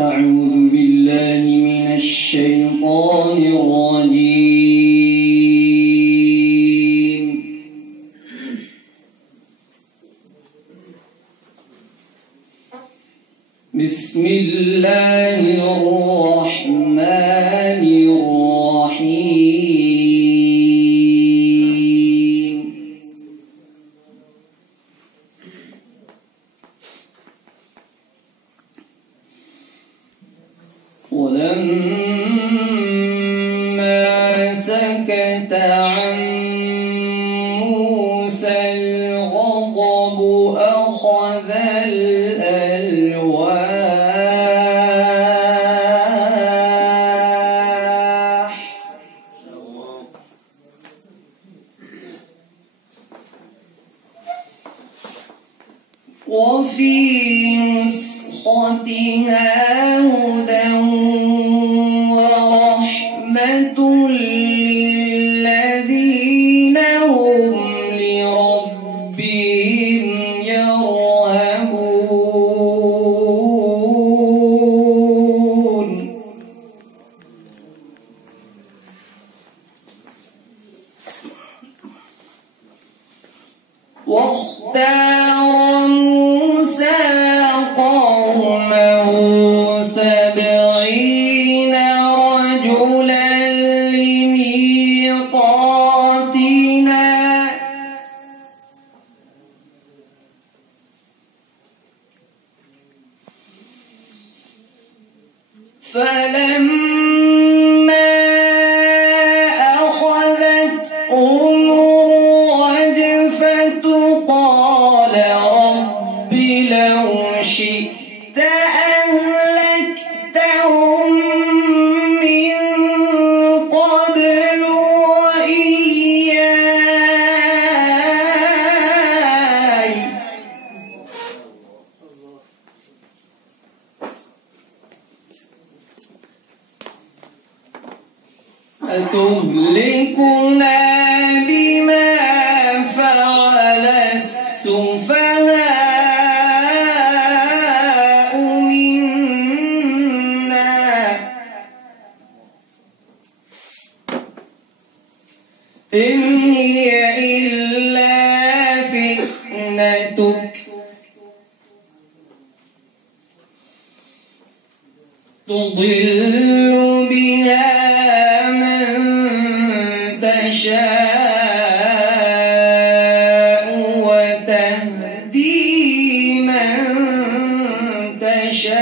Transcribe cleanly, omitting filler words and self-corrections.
أعوذ بالله من الشيطان الرجيم. بسم الله الرحمن الرحيم. ولما سكت عن موسى الغضب أخذ الألواح وفي نسختها هدى ورحمة للذين هم لربهم يرهبون. واختار موسى قومه 70 رجلا لميقاتنا فلما أخذتهم الرجفة قال رب لو شئت أهلكتهم من قبل وإياي أتهلكنا بما فعل السفهاء منا إن هي إلا فتنتك تضل بها من تشاء وتهدي من تشاء